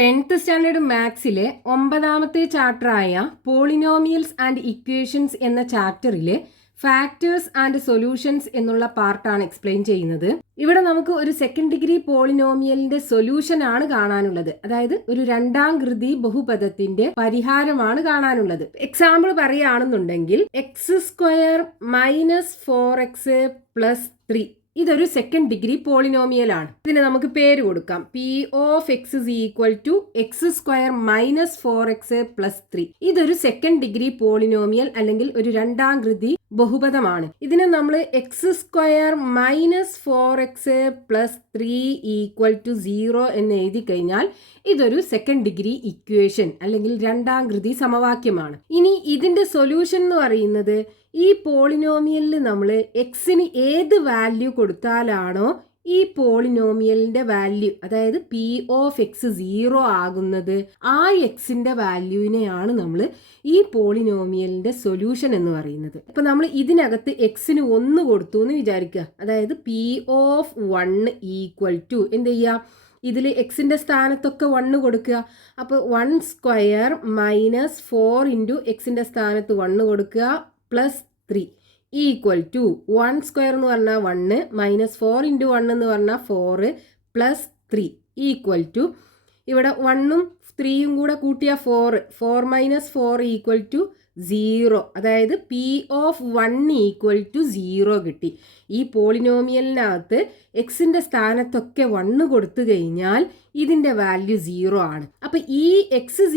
10th standard മാത്സിലെ 9ാമത്തെ ചാപ്റ്ററായ പോളിനോമിയൽസ് ആൻഡ് ഇക്വേഷൻസ് എന്ന ചാപ്റ്ററിലെ ഫാക്ടേഴ്സ് ആൻഡ് സൊല്യൂഷൻസ് എന്നുള്ള പാർട്ടാണ് എക്സ്പ്ലെയിൻ ചെയ്യുന്നത്. ഇവിടെ നമുക്ക് ഒരു സെക്കൻഡ് ഡിഗ്രി പോളിനോമിയലിന്റെ സൊല്യൂഷൻ ആണ് കാണാനുള്ളത്. അതായത് ഒരു രണ്ടാം കൃതി ബഹുപദത്തിന്റെ പരിഹാരമാണ് കാണാനുള്ളത്. എക്സാമ്പിൾ പറയുകയാണെന്നുണ്ടെങ്കിൽ x² - 4x+3 ഇതൊരു സെക്കൻഡ് ഡിഗ്രി പോളിനോമിയൽ ആണ്. ഇതിന് നമുക്ക് പേര് കൊടുക്കാം. P(x) = x² - 4x+3. ഇതൊരു സെക്കൻഡ് ഡിഗ്രി പോളിനോമിയൽ അല്ലെങ്കിൽ ഒരു രണ്ടാം കൃതി ബഹുപദമാണ്. ഇതിനെ നമ്മൾ x² - 4x+3 = 0 എന്ന് എഴുതി കഴിഞ്ഞാൽ ഇതൊരു സെക്കൻഡ് ഡിഗ്രി ഇക്വേഷൻ അല്ലെങ്കിൽ രണ്ടാം കൃതി സമവാക്യമാണ്. ഇനി ഇതിന്റെ സൊല്യൂഷൻ എന്ന് പറയുന്നത് ഈ പോളിനോമിയലിൽ നമ്മൾ എക്സിന് ഏത് വാല്യൂ കൊടുത്താലാണോ ഈ പോളിനോമിയലിന്റെ വാല്യൂ, അതായത് P(x) 0 ആകുന്നത്, ആ എക്സിന്റെ വാല്യൂവിനെയാണ് നമ്മൾ ഈ പോളിനോമിയലിന്റെ സൊല്യൂഷൻ എന്ന് പറയുന്നത്. ഇപ്പൊ നമ്മൾ ഇതിനകത്ത് എക്സിന് 1 കൊടുത്തു എന്ന് വിചാരിക്കുക. അതായത് P(1) = എന്ത് ചെയ്യുക, ഇതിൽ എക്സിന്റെ സ്ഥാനത്തൊക്കെ 1 കൊടുക്കുക. അപ്പോൾ 1² - 4 × എക്സിന്റെ സ്ഥാനത്ത് 1 കൊടുക്കുക +3 = 1² എന്ന് പറഞ്ഞാൽ 1 -4 × 1 എന്ന് പറഞ്ഞാൽ 4 +3 = ഇവിടെ 1ഉം 3യും കൂടെ കൂട്ടിയ 4 - 4 = 0. അതായത് P(1) = 0 കിട്ടി. ഈ പോളിനോമിയലിനകത്ത് എക്സിന്റെ സ്ഥാനത്തൊക്കെ 1 കൊടുത്തു കഴിഞ്ഞാൽ ഇതിന്റെ വാല്യൂ 0 ആണ്. അപ്പൊ ഈ x =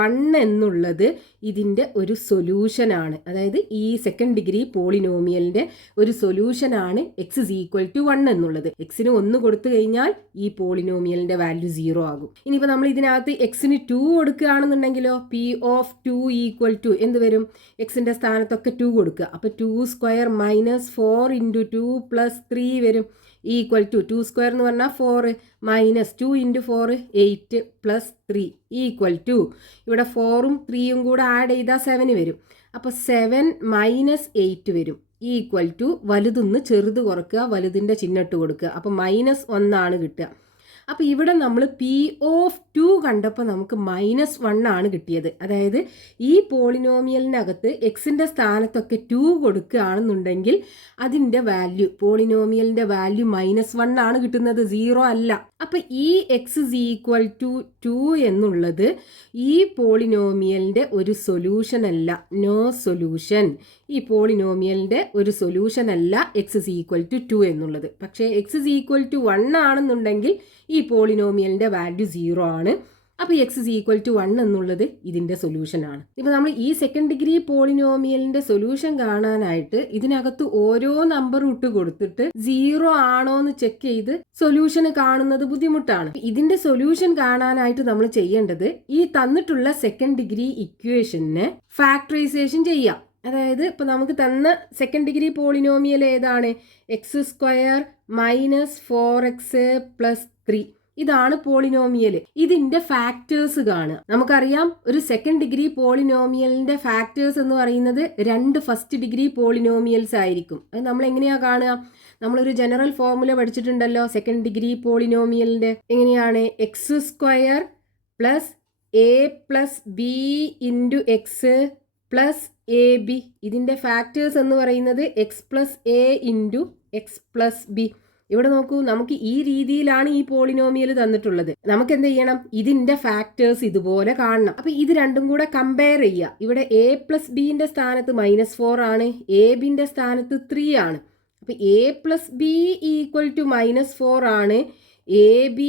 1 എന്നുള്ളത് ഇതിന്റെ ഒരു സൊല്യൂഷൻ ആണ്. അതായത് ഈ സെക്കൻഡ് ഡിഗ്രി പോളിനോമിയലിന്റെ ഒരു സൊല്യൂഷൻ ആണ് x = 1 എന്നുള്ളത്. എക്സിന് 1 കൊടുത്തു കഴിഞ്ഞാൽ ഈ പോളിനോമിയലിന്റെ വാല്യൂ 0 ആകും. ഇനിയിപ്പോൾ നമ്മൾ ഇതിനകത്ത് എക്സിന് 2 കൊടുക്കുകയാണെന്നുണ്ടെങ്കിലോ P(2) = എന്ത് വരും, എക്സിന്റെ സ്ഥാനത്തൊക്കെ 2 കൊടുക്കുക. അപ്പൊ 2² - 4 × 2 + 3 വരും = 2² എന്ന് പറഞ്ഞാൽ 4 -2 × 4 8 +3 = ഇവിടെ 4ഉം 3യും കൂടെ ആഡ് ചെയ്താൽ 7 വരും. അപ്പോൾ 7 - 8 വരും = വലുതൊന്ന് ചെറുത് കുറക്കുക, വലുതിൻ്റെ ചിഹ്നിട്ട് കൊടുക്കുക. അപ്പോൾ -1 ആണ് കിട്ടുക. അപ്പോൾ ഇവിടെ നമ്മൾ P(2) കണ്ടപ്പോൾ നമുക്ക് -1 ആണ് കിട്ടിയത്. അതായത് ഈ പോളിനോമിയലിനകത്ത് എക്സിന്റെ സ്ഥാനത്തൊക്കെ 2 കൊടുക്കുകയാണെന്നുണ്ടെങ്കിൽ അതിൻ്റെ വാല്യൂ, പോളിനോമിയലിന്റെ വാല്യൂ -1 ആണ് കിട്ടുന്നത്, 0 അല്ല. അപ്പം ഈ x = 2 എന്നുള്ളത് ഈ പോളിനോമിയലിന്റെ ഒരു സൊല്യൂഷൻ അല്ല, നോ സൊല്യൂഷൻ. ഈ പോളിനോമിയലിന്റെ ഒരു സൊല്യൂഷൻ അല്ല x = 2 എന്നുള്ളത്. പക്ഷേ x = 1 ആണെന്നുണ്ടെങ്കിൽ ഈ പോളിനോമിയലിന്റെ വാല്യൂ 0 ആണ്. അപ്പോൾ x = 1 എന്നുള്ളത് ഇതിന്റെ സൊല്യൂഷൻ ആണ്. ഇപ്പോൾ നമ്മൾ ഈ സെക്കൻഡ് ഡിഗ്രി പോളിനോമിയലിന്റെ സൊല്യൂഷൻ കാണാനായിട്ട് ഇതിനകത്ത് ഓരോ നമ്പർ ഇട്ട് കൊടുത്തിട്ട് 0 ആണോ എന്ന് ചെക്ക് ചെയ്ത് സൊല്യൂഷൻ കാണുന്നത് ബുദ്ധിമുട്ടാണ്. ഇതിന്റെ സൊല്യൂഷൻ കാണാനായിട്ട് നമ്മൾ ചെയ്യേണ്ടത് ഈ തന്നിട്ടുള്ള സെക്കൻഡ് ഡിഗ്രി ഇക്വേഷനെ ഫാക്ടറൈസേഷൻ ചെയ്യാം. അതായത് ഇപ്പൊ നമുക്ക് തന്ന സെക്കൻഡ് ഡിഗ്രി പോളിനോമിയൽ ഏതാണ്, x² - 4x+3. ഇതാണ് പോളിനോമിയൽ. ഇതിന്റെ ഫാക്ടേഴ്സ് കാണുക. നമുക്കറിയാം ഒരു സെക്കൻഡ് ഡിഗ്രി പോളിനോമിയലിന്റെ ഫാക്ടേഴ്സ് എന്ന് പറയുന്നത് 2 ഫസ്റ്റ് ഡിഗ്രി പോളിനോമിയൽസ് ആയിരിക്കും. അത് നമ്മൾ എങ്ങനെയാ കാണുക, നമ്മളൊരു ജനറൽ ഫോർമുല പഠിച്ചിട്ടുണ്ടല്ലോ സെക്കൻഡ് ഡിഗ്രി പോളിനോമിയലിന്റെ. എങ്ങനെയാണ്, x² + a + b × x + ab. ഇതിന്റെ ഫാക്ടേഴ്സ് എന്ന് പറയുന്നത് x + a × x + b. ഇവിടെ നോക്കൂ, നമുക്ക് ഈ രീതിയിലാണ് ഈ പോളിനോമിയൽ തന്നിട്ടുള്ളത്. നമുക്ക് എന്ത് ചെയ്യണം, ഇതിന്റെ ഫാക്ടേഴ്സ് ഇതുപോലെ കാണണം. അപ്പൊ ഇത് രണ്ടും കൂടെ കമ്പയർ ചെയ്യുക. ഇവിടെ a + b സ്ഥാനത്ത് -4 ആണ്, a b സ്ഥാനത്ത് 3 ആണ്. അപ്പൊ a + b = -4 ആണ്, a b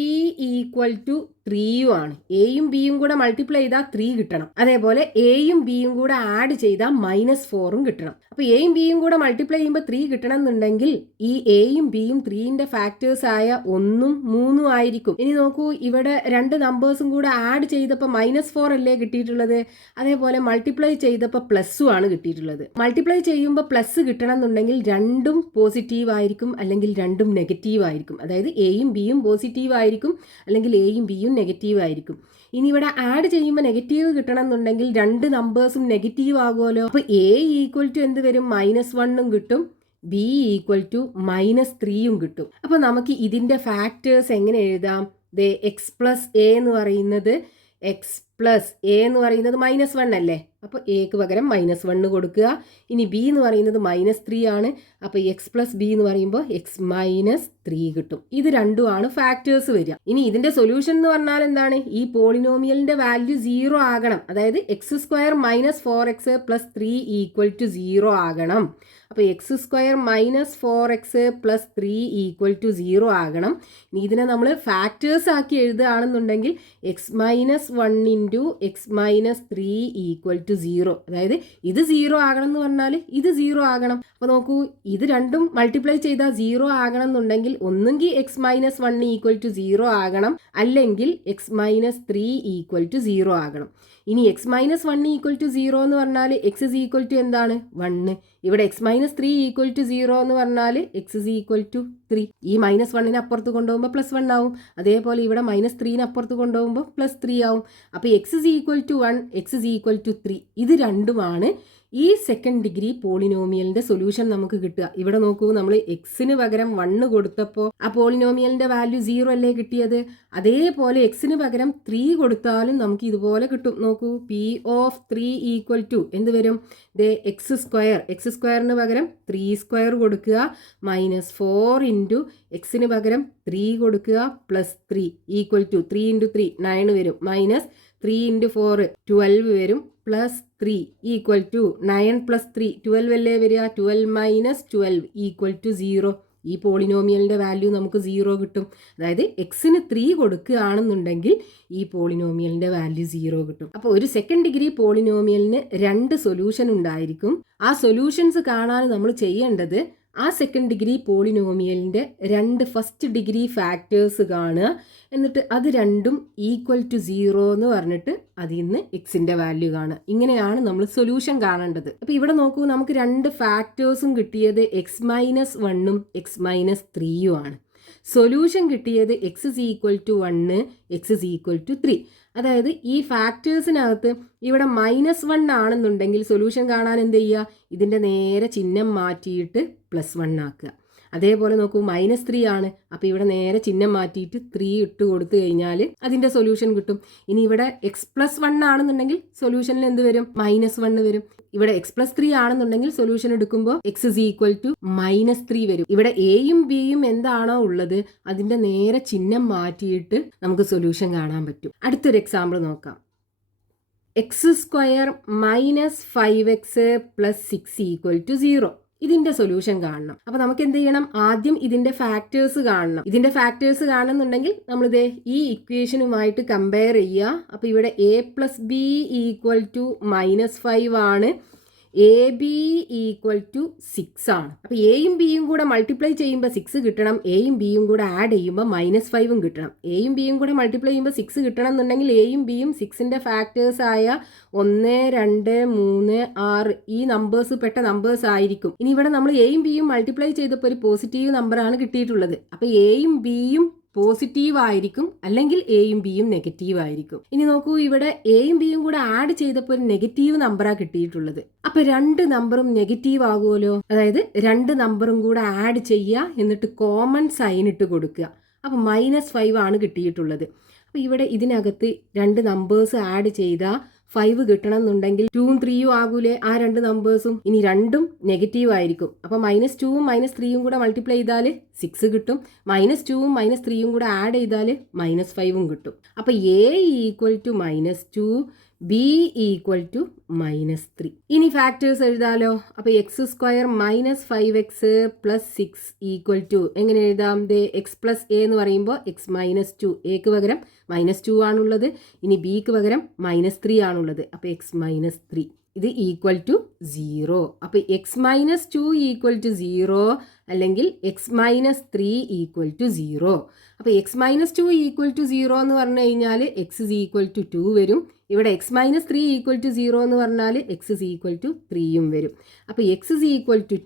= 3 ആണ്. എയും ബിയും കൂടെ മൾട്ടിപ്ലൈ ചെയ്താൽ 3 കിട്ടണം. അതേപോലെ എയും ബിയും കൂടെ ആഡ് ചെയ്താൽ -4ഉം കിട്ടണം. അപ്പൊ എയും ബിയും കൂടെ മൾട്ടിപ്ലൈ ചെയ്യുമ്പോൾ 3 കിട്ടണം എന്നുണ്ടെങ്കിൽ ഈ എയും ബിയും 3ന്റെ ഫാക്ടേഴ്സ് ആയ 1ഉം 3ഉം ആയിരിക്കും. ഇനി നോക്കൂ, ഇവിടെ 2 നമ്പേഴ്സും കൂടെ ആഡ് ചെയ്തപ്പോൾ -4 അല്ലേ കിട്ടിയിട്ടുള്ളത്. അതേപോലെ മൾട്ടിപ്ലൈ ചെയ്തപ്പോൾ +ഉം ആണ് കിട്ടിയിട്ടുള്ളത്. മൾട്ടിപ്ലൈ ചെയ്യുമ്പോൾ പ്ലസ് കിട്ടണം എന്നുണ്ടെങ്കിൽ രണ്ടും പോസിറ്റീവ് ആയിരിക്കും അല്ലെങ്കിൽ രണ്ടും നെഗറ്റീവ് ആയിരിക്കും. അതായത് എയും ബിയും പോസിറ്റീവ് ആയിരിക്കും അല്ലെങ്കിൽ എയും ബിയും നെഗറ്റീവ് ആയിരിക്കും. ഇനി ഇവിടെ ആഡ് ചെയ്യുമ്പോൾ നെഗറ്റീവ് കിട്ടണം എന്നുണ്ടെങ്കിൽ 2 നമ്പേഴ്സും നെഗറ്റീവ് ആകുമല്ലോ. അപ്പോൾ a = എന്ത് വരും, -1ഉം കിട്ടും, b = -3ഉം കിട്ടും. അപ്പോൾ നമുക്ക് ഇതിന്റെ ഫാക്ടേഴ്സ് എങ്ങനെ എഴുതാം, ദേ എക്സ് പ്ലസ് എ എന്ന് പറയുന്നത് എക്സ് പ്ലസ് എ എന്ന് പറയുന്നത് -1 അല്ലേ, അപ്പോൾ എക്ക് പകരം -1 കൊടുക്കുക. ഇനി ബി എന്ന് പറയുന്നത് -3 ആണ്, അപ്പോൾ എക്സ് പ്ലസ് ബി എന്ന് പറയുമ്പോൾ എക്സ് -3 കിട്ടും. ഇത് രണ്ടുമാണ് ഫാക്ടേഴ്സ് വരിക. ഇനി ഇതിന്റെ സൊല്യൂഷൻ എന്ന് പറഞ്ഞാൽ എന്താണ്, ഈ പോളിനോമിയലിന്റെ വാല്യൂ 0 ആകണം. അതായത് x² - 4x + 3 = 0 ആകണം. അപ്പോൾ x² - 4x + 3 = 0 ആകണം. ഇനി ഇതിനെ നമ്മൾ ഫാക്ടേഴ്സ് ആക്കി എഴുതുകയാണെന്നുണ്ടെങ്കിൽ x - 1 × x - 3 = 0. അതായത് ഇത് 0 ആകണം എന്ന് പറഞ്ഞാൽ ഇത് 0 ആകണം. അപ്പോൾ നോക്കൂ, ഇത് രണ്ടും മൾട്ടിപ്ലൈ ചെയ്താൽ 0 ആകണം എന്നുണ്ടെങ്കിൽ ഒന്നുകിൽ x - 1 = 0 ആകണം, അല്ലെങ്കിൽ x - 3 = 0 ആകണം. ഇനി x - 1 = 0 എന്ന് പറഞ്ഞാൽ x എന്താണ് 1. ഇവിടെ x - 3 = 0 എന്ന് പറഞ്ഞാൽ x = 3. ഈ -1 അപ്പുറത്ത് കൊണ്ടുപോകുമ്പോൾ +1 ആവും. അതേപോലെ ഇവിടെ -3 അപ്പുറത്ത് കൊണ്ടുപോകുമ്പോൾ +3 ആവും. അപ്പോൾ x = 1, x = 3. ഇത് രണ്ടുമാണ് ഈ സെക്കൻഡ് ഡിഗ്രി പോളിനോമിയലിന്റെ സൊല്യൂഷൻ നമുക്ക് കിട്ടുക. ഇവിടെ നോക്കൂ, നമ്മൾ എക്സിന് പകരം 1 കൊടുത്തപ്പോൾ ആ പോളിനോമിയലിന്റെ വാല്യൂ 0 അല്ലേ കിട്ടിയത്. അതേപോലെ എക്സിന് പകരം 3 കൊടുത്താലും നമുക്ക് ഇതുപോലെ കിട്ടും. നോക്കൂ, P(3) = എന്ത് വരും, x²ന് പകരം 3² കൊടുക്കുക, -4 × എക്സിന് പകരം 3 കൊടുക്കുക, +3 = 3 × 3 9 വരും, -3 × 4 12 വരും, +3 = 9 + 3 12 അല്ലേ വരിക. 12 - 12 = 0. ഈ പോളിനോമിയലിന്റെ വാല്യൂ നമുക്ക് 0 കിട്ടും. അതായത് എക്സിന് 3 കൊടുക്കുകയാണെന്നുണ്ടെങ്കിൽ ഈ പോളിനോമിയലിന്റെ വാല്യൂ 0 കിട്ടും. അപ്പോൾ ഒരു സെക്കൻഡ് ഡിഗ്രി പോളിനോമിയലിന് 2 സൊല്യൂഷൻ ഉണ്ടായിരിക്കും. ആ സൊല്യൂഷൻസ് കാണാൻ നമ്മൾ ചെയ്യേണ്ടത് ആ സെക്കൻഡ് ഡിഗ്രി പോളിനോമിയലിന്റെ 2 ഫസ്റ്റ് ഡിഗ്രി ഫാക്ടേഴ്സ് കാണുക. എന്നിട്ട് അത് രണ്ടും =0 എന്ന് പറഞ്ഞിട്ട് അതിൽ നിന്ന് എക്സിന്റെ വാല്യൂ കാണുക. ഇങ്ങനെയാണ് നമ്മൾ സൊല്യൂഷൻ കാണേണ്ടത്. അപ്പോൾ ഇവിടെ നോക്കൂ, നമുക്ക് 2 ഫാക്ടേഴ്സും കിട്ടിയത് x - 1 x - 3 ആണ്. സൊല്യൂഷൻ കിട്ടിയത് x = 1 x = 3. അതായത് ഈ ഫാക്ടേഴ്സിനകത്ത് ഇവിടെ -1 ആണെന്നുണ്ടെങ്കിൽ സൊല്യൂഷൻ കാണാൻ എന്ത് ചെയ്യുക, ഇതിൻ്റെ നേരെ ചിഹ്നം മാറ്റിയിട്ട് +1 ആക്കുക. അതേപോലെ നോക്കൂ, -3 ആണ്, അപ്പോൾ ഇവിടെ നേരെ ചിഹ്നം മാറ്റിയിട്ട് 3 ഇട്ട് കൊടുത്തു കഴിഞ്ഞാൽ അതിൻ്റെ സൊല്യൂഷൻ കിട്ടും. ഇനി ഇവിടെ x + 1 ആണെന്നുണ്ടെങ്കിൽ സൊല്യൂഷനിൽ എന്ത് വരും, -1 വരും. ഇവിടെ x + 3 ആണെന്നുണ്ടെങ്കിൽ സൊല്യൂഷൻ എടുക്കുമ്പോൾ x = -3 വരും. ഇവിടെ എയും ബിയും എന്താണോ ഉള്ളത് അതിൻ്റെ നേരെ ചിഹ്നം മാറ്റിയിട്ട് നമുക്ക് സൊല്യൂഷൻ കാണാൻ പറ്റും. അടുത്തൊരു എക്സാമ്പിൾ നോക്കാം. x² - 5x + 6 = 0. ഇതിന്റെ സൊല്യൂഷൻ കാണണം. അപ്പോൾ നമുക്ക് എന്ത് ചെയ്യണം, ആദ്യം ഇതിന്റെ ഫാക്ടേഴ്സ് കാണണം. ഇതിന്റെ ഫാക്ടേഴ്സ് കാണുന്നുണ്ടെങ്കിൽ നമ്മൾ ദേ ഈ ഇക്വേഷനുമായിട്ട് കമ്പയർ ചെയ്യുക. അപ്പോൾ ഇവിടെ a + b = -5 ആണ്, AB = 6 ആണ്. അപ്പോൾ എയും ബിയും കൂടെ മൾട്ടിപ്ലൈ ചെയ്യുമ്പോൾ 6 കിട്ടണം, എയും ബിയും കൂടെ ആഡ് ചെയ്യുമ്പോൾ -5 കിട്ടണം. എയും ബിയും കൂടെ മൾട്ടിപ്ലൈ ചെയ്യുമ്പോൾ 6 കിട്ടണം എന്നുണ്ടെങ്കിൽ എയും ബിയും 6ന്റെ ഫാക്ടേഴ്സ് ആയ 1 2 3 6 ഈ നമ്പേഴ്സ് പെട്ട നമ്പേഴ്സ് ആയിരിക്കും. ഇനി ഇവിടെ നമ്മൾ എയും ബിയും മൾട്ടിപ്ലൈ ചെയ്തപ്പോൾ ഒരു പോസിറ്റീവ് നമ്പറാണ് കിട്ടിയിട്ടുള്ളത്. അപ്പോൾ എയും ബിയും പോസിറ്റീവ് ആയിരിക്കും, അല്ലെങ്കിൽ എയും ബിയും നെഗറ്റീവ് ആയിരിക്കും. ഇനി നോക്കൂ, ഇവിടെ എയും ബിയും കൂടെ ആഡ് ചെയ്തപ്പോൾ ഒരു നെഗറ്റീവ് നമ്പറാണ് കിട്ടിയിട്ടുള്ളത്. അപ്പൊ 2 നമ്പറും നെഗറ്റീവ് ആകുമല്ലോ. അതായത് 2 നമ്പറും കൂടെ ആഡ് ചെയ്യുക, എന്നിട്ട് കോമൺ സൈൻ ഇട്ട് കൊടുക്കുക. അപ്പൊ -5 ആണ് കിട്ടിയിട്ടുള്ളത്. അപ്പൊ ഇവിടെ ഇതിനകത്ത് 2 നമ്പേഴ്സ് ആഡ് ചെയ്താൽ 5 കിട്ടണം എന്നുണ്ടെങ്കിൽ 2ഉം 3ഉം ആകൂലേ ആ 2 നമ്പേഴ്സും. ഇനി രണ്ടും നെഗറ്റീവ് ആയിരിക്കും. അപ്പോൾ -2ഉം -3ഉം കൂടെ മൾട്ടിപ്ലൈ ചെയ്താൽ 6 കിട്ടും. -2ഉം -3ഉം കൂടെ ആഡ് ചെയ്താൽ -5ഉം കിട്ടും. അപ്പോൾ a = -2, b = -3. ഇനി ഫാക്ടേഴ്സ് എഴുതാലോ. അപ്പോൾ x² - 5x + 6 എങ്ങനെ എഴുതാം, x + a എന്ന് പറയുമ്പോൾ x - 2, എക്ക് പകരം -2 ആണുള്ളത്, ഇനി ബിക്ക് പകരം -3 ആണുള്ളത്. അപ്പോൾ x - 3 ഇത് = 0. അപ്പോൾ x - 2 = 0, അല്ലെങ്കിൽ x - 3 = 0. അപ്പോൾ x - 2 = 0 എന്ന് പറഞ്ഞു കഴിഞ്ഞാൽ x = 2 വരും. ഇവിടെ x - 3 = 0 എന്ന് പറഞ്ഞാൽ x = 3ഉം വരും. അപ്പോൾ x =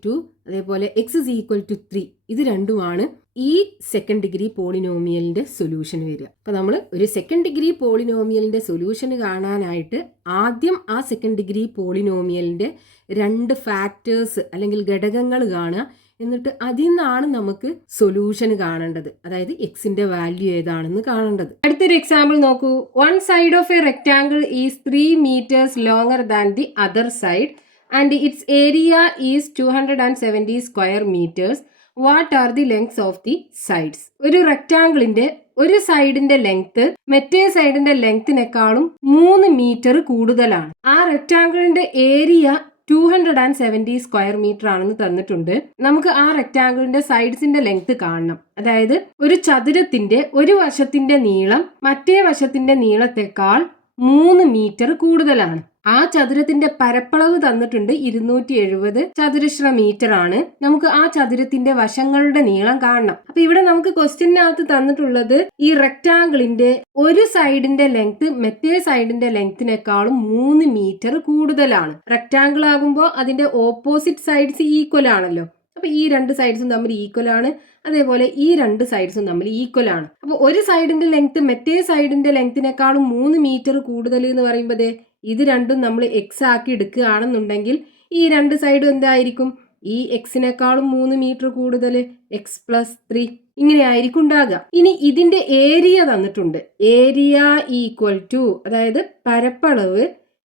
2, അതേപോലെ x = 3. ഇത് രണ്ടുമാണ് ഈ സെക്കൻഡ് ഡിഗ്രി പോളിനോമിയലിന്റെ സൊല്യൂഷൻ വരിക. അപ്പോൾ നമ്മൾ ഒരു സെക്കൻഡ് ഡിഗ്രി പോളിനോമിയലിന്റെ സൊല്യൂഷൻ കാണാനായിട്ട് ആദ്യം ആ സെക്കൻഡ് ഡിഗ്രി പോളിനോമിയലിന്റെ 2 ഫാക്ടേഴ്സ് അല്ലെങ്കിൽ ഘടകങ്ങൾ കാണുക. എന്നിട്ട് അതിൽ നിന്നാണ് നമുക്ക് സൊല്യൂഷൻ കാണേണ്ടത്, അതായത് എക്സിന്റെ വാല്യൂ ഏതാണെന്ന് കാണേണ്ടത്. അടുത്തൊരു എക്സാമ്പിൾ നോക്കൂ. One side of A rectangle is 3 meters longer than the other side and it's area is 270 square meters. What are the lengths of the sides? ഒരു റെക്ടാങ്കിളിന്റെ ഒരു സൈഡിന്റെ ലെങ്ത് മറ്റേ സൈഡിന്റെ ലെങ്ത്തിനേക്കാളും 3 മീറ്റർ കൂടുതലാണ്. ആ റെക്ടാങ്കിളിന്റെ ഏരിയ 270 സ്ക്വയർ മീറ്റർ ആണെന്ന് തന്നിട്ടുണ്ട്. നമുക്ക് ആ റെക്ടാങ്കിളിന്റെ സൈഡ്സിന്റെ ലെങ്ത് കാണണം. അതായത് ഒരു ചതുരത്തിന്റെ ഒരു വശത്തിന്റെ നീളം മറ്റേ വശത്തിന്റെ നീളത്തെക്കാൾ 3 മീറ്റർ കൂടുതലാണ്. ആ ചതുരത്തിന്റെ പരപ്പളവ് തന്നിട്ടുണ്ട് 270 ചതുരശ്ര മീറ്റർ ആണ്. നമുക്ക് ആ ചതുരത്തിന്റെ വശങ്ങളുടെ നീളം കാണണം. അപ്പൊ ഇവിടെ നമുക്ക് ക്വസ്റ്റ്യനകത്ത് തന്നിട്ടുള്ളത് ഈ റെക്ടാങ്കിളിന്റെ ഒരു സൈഡിന്റെ ലെങ്ത് മറ്റേ സൈഡിന്റെ ലെങ്ത്തിനേക്കാളും 3 മീറ്റർ കൂടുതലാണ്. റെക്ടാങ്കിൾ ആകുമ്പോൾ അതിന്റെ ഓപ്പോസിറ്റ് സൈഡ്സ് ഈക്വൽ ആണല്ലോ. അപ്പൊ ഈ രണ്ട് സൈഡ്സും തമ്മിൽ ഈക്വൽ ആണ്. അതേപോലെ ഈ രണ്ട് സൈഡ്സും തമ്മിൽ ഈക്വൽ ആണ്. അപ്പൊ ഒരു സൈഡിന്റെ ലെങ്ത് മറ്റേ സൈഡിന്റെ ലെങ്ത്തിനേക്കാളും 3 മീറ്റർ കൂടുതൽ എന്ന് പറയുമ്പോൾ ഇത് രണ്ടും നമ്മൾ എക്സ് ആക്കി എടുക്കുകയാണെന്നുണ്ടെങ്കിൽ ഈ രണ്ട് സൈഡും എന്തായിരിക്കും? ഈ എക്സിനേക്കാളും 3 മീറ്റർ കൂടുതൽ എക്സ് പ്ലസ് 3 ഇങ്ങനെ ആയിരിക്കും ഉണ്ടാകുക. ഇനി ഇതിന്റെ ഏരിയ തന്നിട്ടുണ്ട്. ഏരിയ ഈക്വൽ ടു, അതായത് പരപ്പളവ്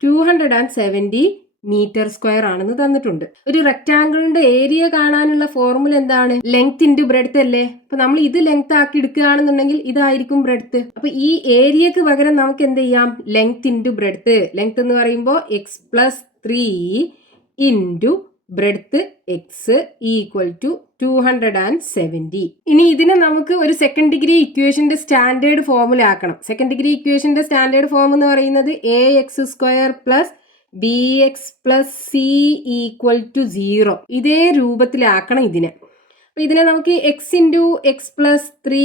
270 മീറ്റർ സ്ക്വയർ ആണെന്ന് തന്നിട്ടുണ്ട്. ഒരു റെക്ടാങ്കിളിന്റെ ഏരിയ കാണാനുള്ള ഫോർമുല എന്താണ്? ലെങ്ത് ഇൻറ്റു ബ്രെഡ്ത്ത് അല്ലേ. അപ്പൊ നമ്മൾ ഇത് ലെങ്ത് ആക്കി എടുക്കുകയാണെന്നുണ്ടെങ്കിൽ ഇതായിരിക്കും ബ്രെഡ്ത്ത്. അപ്പൊ ഈ ഏരിയക്ക് പകരം നമുക്ക് എന്ത് ചെയ്യാം? Length into breadth. ലെങ്ത് എന്ന് പറയുമ്പോൾ x plus 3 into breadth x equal to 270. ഇനി ഇതിനെ നമുക്ക് ഒരു സെക്കൻഡ് ഡിഗ്രി ഇക്വേഷന്റെ സ്റ്റാൻഡേർഡ് ഫോർമുല ആക്കണം. സെക്കൻഡ് ഡിഗ്രി ഇക്വേഷന്റെ സ്റ്റാൻഡേർഡ് ഫോം എന്ന് പറയുന്നത് ax² plus bx plus c equal to 0. ഇതേ രൂപത്തിലാക്കണം ഇതിനെ. അപ്പൊ ഇതിനെ നമുക്ക് x into x plus 3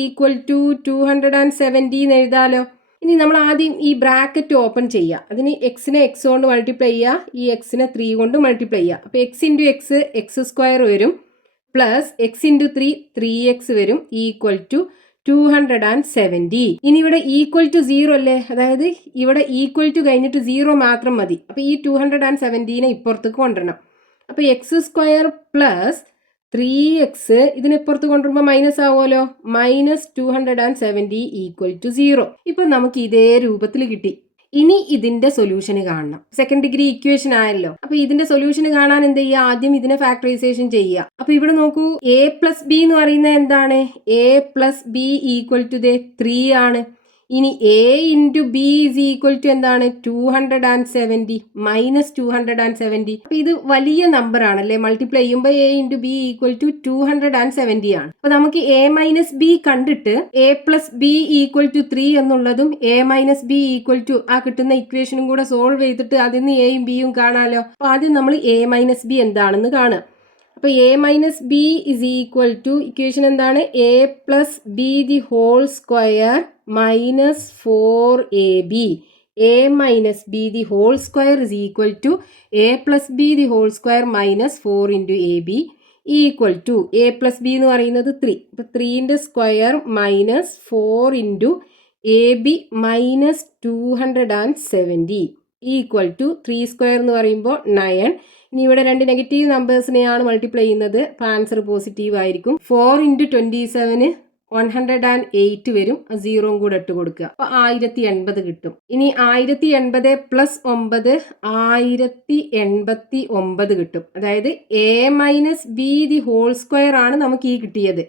equal to 270 എന്ന് എഴുതാലോ. ഇനി നമ്മൾ ആദ്യം ഈ ബ്രാക്കറ്റ് ഓപ്പൺ ചെയ്യുക. അതിന് എക്സിനെ എക്സ് കൊണ്ട് മൾട്ടിപ്ലൈ ചെയ്യുക, ഈ എക്സിനെ 3 കൊണ്ട് മൾട്ടിപ്ലൈ ചെയ്യുക. അപ്പോൾ X into X X square വരും, പ്ലസ് എക്സ് ഇൻറ്റു 3 3x വരും, ഈക്വൽ ടു 270. ഇനി ഇവിടെ ഈക്വൽ ടു 0 അല്ലേ, അതായത് ഇവിടെ ഈക്വൽ ടു കഴിഞ്ഞിട്ട് 0 മാത്രം മതി. അപ്പോൾ ഈ 270നെ ഇപ്പുറത്തേക്ക് കൊണ്ടുവരണം. അപ്പോൾ എക്സ് സ്ക്വയർ പ്ലസ് 3x ഇതിനിപ്പുറത്ത് കൊണ്ടുവരുമ്പോൾ മൈനസ് ആവുമല്ലോ. Minus 270 equal to 0. ഇപ്പൊ നമുക്ക് ഇതേ രൂപത്തിൽ കിട്ടി. ഇനി ഇതിന്റെ സൊല്യൂഷന് കാണണം. സെക്കൻഡ് ഡിഗ്രി ഇക്വേഷൻ ആയല്ലോ. അപ്പൊ ഇതിന്റെ സൊല്യൂഷന് കാണാൻ എന്ത് ചെയ്യുക? ആദ്യം ഇതിനെ ഫാക്ടറൈസേഷൻ ചെയ്യുക. അപ്പൊ ഇവിടെ നോക്കൂ, a പ്ലസ് ബി എന്ന് പറയുന്നത് എന്താണ്? a plus b equal to 3 ആണ്. ഇനി a into b is equal to എന്താണ്? 270 മൈനസ് 270. അപ്പൊ ഇത് വലിയ നമ്പർ ആണല്ലേ. മൾട്ടിപ്ലൈ ചെയ്യുമ്പോൾ a into b equal to 270 ആണ്. അപ്പൊ നമുക്ക് a മൈനസ് ബി കണ്ടിട്ട് a plus b equal to 3 എന്നുള്ളതും a minus b equal to ആ കിട്ടുന്ന ഇക്വേഷനും കൂടെ സോൾവ് ചെയ്തിട്ട് അതിൽ നിന്ന് എയും ബിയും കാണാലോ. അപ്പൊ ആദ്യം നമ്മൾ a മൈനസ് ബി എന്താണെന്ന് കാണുക. അപ്പൊ a minus B is equal to equation എന്താണ്? a plus B the whole square minus 4ab. a minus B the whole square is equal to a plus B the whole square minus 4 into ab equal to a plus B എന്ന് പറയുന്നത് 3. അപ്പൊ 3ന്റെ square minus 4 into ab minus 270 equal to 3 square എന്ന് പറയുമ്പോൾ 9. ഇനി ഇവിടെ രണ്ട് negative നമ്പേഴ്സിനെയാണ് multiply ചെയ്യുന്നത്. അപ്പോൾ ആൻസർ പോസിറ്റീവ് ആയിരിക്കും. 4 ഇൻറ്റു 27 108 വരും. 0 കൂടെ ഇട്ട് കൊടുക്കുക. അപ്പോൾ 1080 കിട്ടും. ഇനി 1080 പ്ലസ് 9 1089 കിട്ടും. അതായത് a minus B the whole square ആണ് നമുക്ക് ഈ കിട്ടിയത്.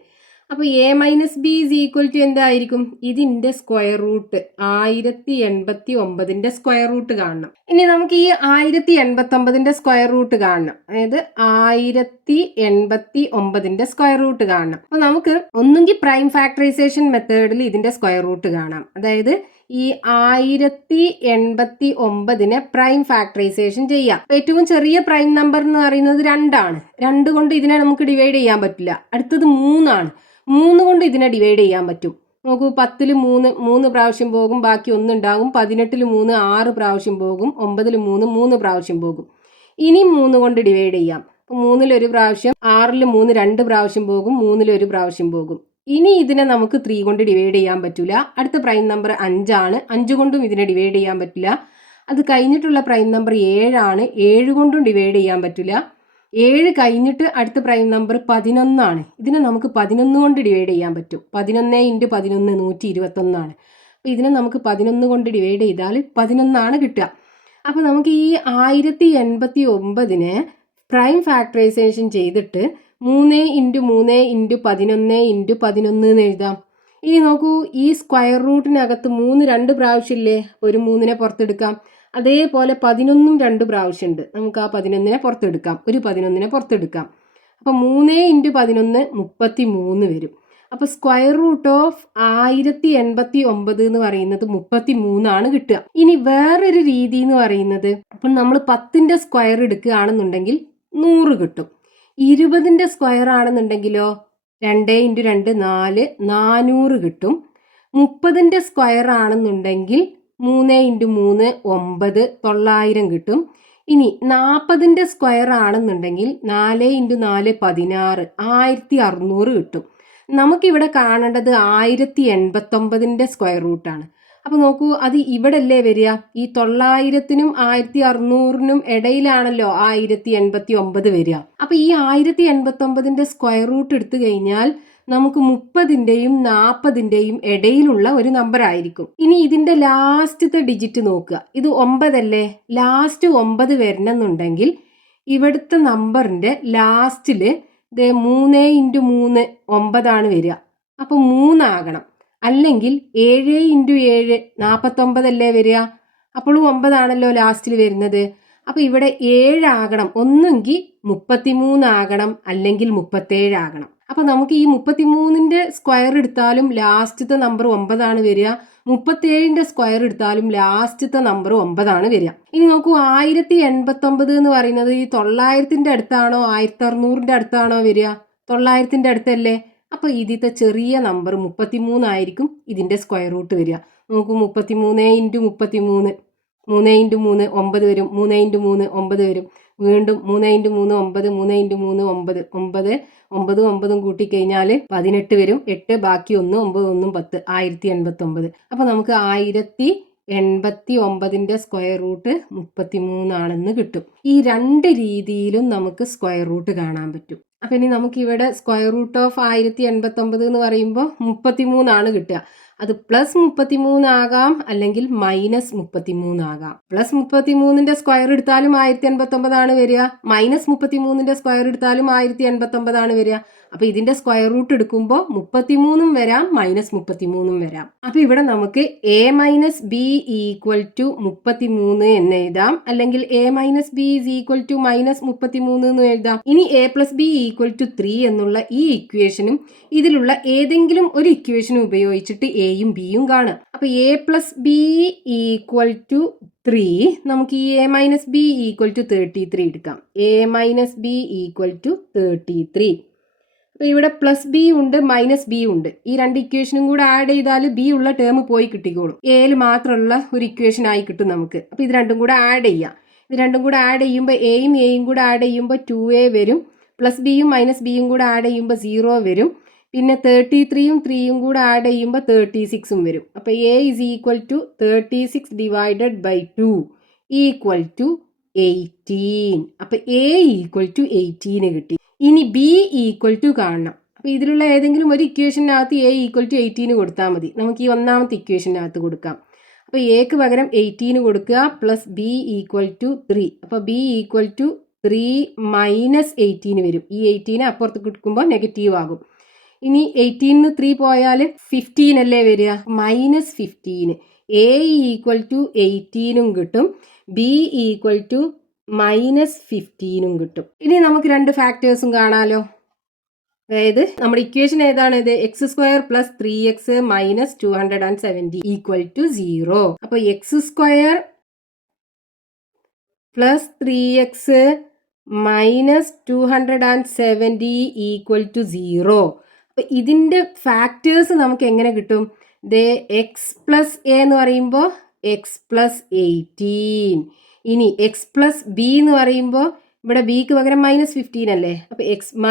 അപ്പോൾ a minus b is equal to എന്തായിരിക്കും? ഇതിന്റെ സ്ക്വയർ റൂട്ട് 1089ന്റെ സ്ക്വയർ റൂട്ട് കാണണം. ഇനി നമുക്ക് ഈ 1089ന്റെ സ്ക്വയർ റൂട്ട് കാണണം. അതായത് 1089ന്റെ സ്ക്വയർ റൂട്ട് കാണണം. അപ്പോൾ നമുക്ക് ഒന്നുകിൽ പ്രൈം ഫാക്ടറൈസേഷൻ മെത്തേഡിൽ ഇതിന്റെ സ്ക്വയർ റൂട്ട് കാണാം. അതായത് ഈ 1089നെ പ്രൈം ഫാക്ടറൈസേഷൻ ചെയ്യാം. ഏറ്റവും ചെറിയ പ്രൈം നമ്പർ എന്ന് പറയുന്നത് 2 ആണ്. 2 കൊണ്ട് ഇതിനെ നമുക്ക് ഡിവൈഡ് ചെയ്യാൻ പറ്റില്ല. അടുത്തത് 3 ആണ്. 3 കൊണ്ട് ഇതിനെ ഡിവൈഡ് ചെയ്യാൻ പറ്റും. നോക്കൂ, 10ൽ 3 പ്രാവശ്യം പോകും, ബാക്കി 1 ഉണ്ടാകും. 18ൽ 3 6 പ്രാവശ്യം പോകും. 9ൽ 3 പ്രാവശ്യം പോകും. ഇനി 3 കൊണ്ട് ഡിവൈഡ് ചെയ്യാം. അപ്പോൾ 3ൽ 1 പ്രാവശ്യം, 6ൽ 3 2 പ്രാവശ്യം പോകും, 3ൽ 1 പ്രാവശ്യം പോകും. ഇനി ഇതിനെ നമുക്ക് 3 കൊണ്ട് ഡിവൈഡ് ചെയ്യാൻ പറ്റില്ല. അടുത്ത പ്രൈം നമ്പർ 5 ആണ്. 5 കൊണ്ടും ഇതിനെ ഡിവൈഡ് ചെയ്യാൻ പറ്റില്ല. അത് കഴിഞ്ഞിട്ടുള്ള പ്രൈം നമ്പർ 7 ആണ്. 7 കൊണ്ടും ഡിവൈഡ് ചെയ്യാൻ പറ്റില്ല. 7 കഴിഞ്ഞിട്ട് അടുത്ത പ്രൈം നമ്പർ 11 ഇതിനെ നമുക്ക് 11 കൊണ്ട് ഡിവൈഡ് ചെയ്യാൻ പറ്റും. 11 × 11 121 അപ്പോൾ ഇതിനെ നമുക്ക് 11 കൊണ്ട് ഡിവൈഡ് ചെയ്താൽ 11 കിട്ടുക. അപ്പോൾ നമുക്ക് ഈ 1089നെ പ്രൈം ഫാക്ടറൈസേഷൻ ചെയ്തിട്ട് 3 × 3 × 11 × 11 എന്ന് എഴുതാം. ഇനി നോക്കൂ, ഈ സ്ക്വയർ റൂട്ടിനകത്ത് 3 2 പ്രാവശ്യമില്ലേ, ഒരു 3നെ പുറത്തെടുക്കാം. അതേപോലെ 11 2 പ്രാവശ്യമുണ്ട്, നമുക്ക് ആ 11നെ പുറത്തെടുക്കാം, ഒരു 11നെ പുറത്തെടുക്കാം. അപ്പോൾ 3 × 11 33 വരും. അപ്പോൾ സ്ക്വയർ റൂട്ട് ഓഫ് 1089 എന്ന് പറയുന്നത് 33 കിട്ടുക. ഇനി വേറൊരു രീതി എന്ന് പറയുന്നത്, അപ്പം നമ്മൾ 10ന്റെ സ്ക്വയർ എടുക്കുകയാണെന്നുണ്ടെങ്കിൽ 100 കിട്ടും. 20ന്റെ സ്ക്വയർ ആണെന്നുണ്ടെങ്കിലോ 2 × 2 4 400 കിട്ടും. 30ന്റെ സ്ക്വയർ ആണെന്നുണ്ടെങ്കിൽ 3 × 3 9 900 കിട്ടും. ഇനി 40ന്റെ സ്ക്വയർ ആണെന്നുണ്ടെങ്കിൽ 4 × 4 16 1600 കിട്ടും. നമുക്കിവിടെ കാണേണ്ടത് 1089ന്റെ സ്ക്വയർ റൂട്ടാണ്. അപ്പോൾ നോക്കൂ, അത് ഇവിടെ അല്ലേ വരിക, ഈ 900നും 1600നും ഇടയിലാണല്ലോ 1089 വരിക. അപ്പോൾ ഈ 1089ന്റെ സ്ക്വയർ റൂട്ട് എടുത്തു കഴിഞ്ഞാൽ നമുക്ക് 30ന്റെയും 40ന്റെയും ഇടയിലുള്ള ഒരു നമ്പർ ആയിരിക്കും. ഇനി ഇതിന്റെ ലാസ്റ്റത്തെ ഡിജിറ്റ് നോക്കുക, ഇത് 9 അല്ലേ, ലാസ്റ്റ് 9 വരണമെന്നുണ്ടെങ്കിൽ ഇവിടുത്തെ നമ്പറിന്റെ ലാസ്റ്റില് 3 × 3 9 വരിക. അപ്പോൾ 3 ആകണം. അല്ലെങ്കിൽ 7 × 7 49 അല്ലേ വരിക, അപ്പോഴും 9 ലാസ്റ്റിൽ വരുന്നത്. അപ്പോൾ ഇവിടെ 7 ആകണം, ഒന്നെങ്കിൽ 33 ആകണം, അല്ലെങ്കിൽ 37 ആകണം. അപ്പോൾ നമുക്ക് ഈ 33ന്റെ സ്ക്വയർ എടുത്താലും ലാസ്റ്റത്തെ നമ്പർ 9 വരിക, 37ന്റെ സ്ക്വയർ എടുത്താലും ലാസ്റ്റത്തെ നമ്പർ 9 വരിക. ഇനി നോക്കൂ, 1089 എന്ന് പറയുന്നത് ഈ 900ന്റെ അടുത്താണോ 1600ന്റെ അടുത്താണോ വരിക? 900ന്റെ അടുത്തല്ലേ. അപ്പോൾ ഇതിത്തെ ചെറിയ നമ്പർ 33 ആയിരിക്കും ഇതിന്റെ സ്ക്വയർ റൂട്ട് വരിക. നോക്കൂ, 33 × 33 3 × 3 9 വരും, 3 × 3 9 വരും, വീണ്ടും 3 × 3 9 3 × 3 9 9 9 കൂട്ടിക്കഴിഞ്ഞാൽ 18 വരും, 8 ബാക്കി 1 9 1 10 1089. അപ്പോൾ നമുക്ക് 1089ന്റെ സ്ക്വയർ റൂട്ട് 33 കിട്ടും. ഈ രണ്ട് രീതിയിലും നമുക്ക് സ്ക്വയർ റൂട്ട് കാണാൻ പറ്റും. അപ്പം ഇനി നമുക്ക് ഇവിടെ സ്ക്വയർ റൂട്ട് ഓഫ് 1089 എന്ന് പറയുമ്പോൾ 33 കിട്ടുക. അത് +33 ആകാം, അല്ലെങ്കിൽ -33 ആകാം. +33ന്റെ സ്ക്വയർ എടുത്താലും 1089 വരിക, -33ന്റെ സ്ക്വയർ എടുത്താലും 1089 വരിക. അപ്പൊ ഇതിന്റെ സ്ക്വയർ റൂട്ട് എടുക്കുമ്പോൾ 33 വരാം, -33 വരാം. അപ്പൊ ഇവിടെ നമുക്ക് a - b = 33 എന്ന് എഴുതാം, അല്ലെങ്കിൽ a - b = -33 എന്ന് എഴുതാം. ഇനി a + b = 3 എന്നുള്ള ഈ ഇക്വേഷനും ഇതിലുള്ള ഏതെങ്കിലും ഒരു ഇക്വേഷനും ഉപയോഗിച്ചിട്ട് എയും ബിയും കാണുക. അപ്പൊ a + b = 3, നമുക്ക് ഈ a - b = 33 എടുക്കാം. a - b = 33. അപ്പോൾ ഇവിടെ +b ഉണ്ട് -b ഉണ്ട്. ഈ രണ്ട് ഇക്വേഷനും കൂടെ ആഡ് ചെയ്താൽ b ഉള്ള ടേം പോയി കിട്ടിക്കോളും. എയിൽ മാത്രമുള്ള ഒരു ഇക്വേഷൻ ആയി കിട്ടും നമുക്ക്. അപ്പോൾ ഇത് രണ്ടും കൂടെ ആഡ് ചെയ്യാം. ഇത് രണ്ടും കൂടെ ആഡ് ചെയ്യുമ്പോൾ എയും കൂടെ ആഡ് ചെയ്യുമ്പോൾ 2a വരും, +bയും -bയും കൂടെ ആഡ് ചെയ്യുമ്പോൾ 0 വരും. പിന്നെ 33യും 3യും കൂടെ ആഡ് ചെയ്യുമ്പോൾ 36ഉം വരും. അപ്പോൾ a = 36 / 2 = 18. അപ്പോൾ a = 18 കിട്ടി. ഇനി b = കാണണം. അപ്പോൾ ഇതിലുള്ള ഏതെങ്കിലും ഒരു ഇക്വേഷനകത്ത് a = 18 കൊടുത്താൽ മതി. നമുക്ക് ഈ ഒന്നാമത്തെ ഇക്വേഷനകത്ത് കൊടുക്കാം. അപ്പോൾ എക്ക് പകരം 18 കൊടുക്കുക, +b = 3. അപ്പോൾ b = 3 - 18 വരും. ഈ 18 അപ്പുറത്ത് കൊടുക്കുമ്പോൾ നെഗറ്റീവ് ആകും. ഇനി 18 3 പോയാൽ 15 അല്ലേ വരിക, -15. a = 18 കിട്ടും, b = -15 കിട്ടും. ഇനി നമുക്ക് രണ്ട് ഫാക്ടേഴ്സും കാണാലോ. അതായത് നമ്മുടെ ഇക്വേഷൻ ഏതാണ്? ഇത് x² + 3x - 270 = 0. അപ്പോൾ x² + 3x - 270 = 0. അപ്പോൾ ഇതിന്റെ ഫാക്ടേഴ്സ് നമുക്ക് എങ്ങനെ കിട്ടും? x + a എന്ന് പറയുമ്പോൾ x + 18. ഇനി x + b എന്ന് പറയുമ്പോൾ ഇവിടെ bക്ക് പകരം -15 അല്ലേ, അപ്പോൾ x -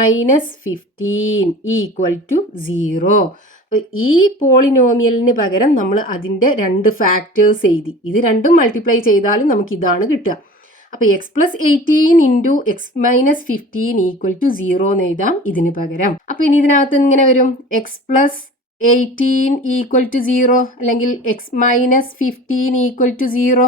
15 = 0. അപ്പോൾ ഈ പോളിനോമിയലിന് പകരം നമ്മൾ അതിൻ്റെ രണ്ട് ഫാക്ടേഴ്സ് എഴുതി. ഇത് രണ്ടും മൾട്ടിപ്ലൈ ചെയ്താലും നമുക്ക് ഇതാണ് കിട്ടുക. അപ്പോൾ x+18 into x-15 equal to 0 എന്ന് എഴുതാം ഇതിന് പകരം. അപ്പോൾ ഇനി ഇതിനകത്ത് ഇങ്ങനെ വരും x+18 ഈക്വൽ ടു 0 അല്ലെങ്കിൽ x-15 ഈക്വൽ ടു 0.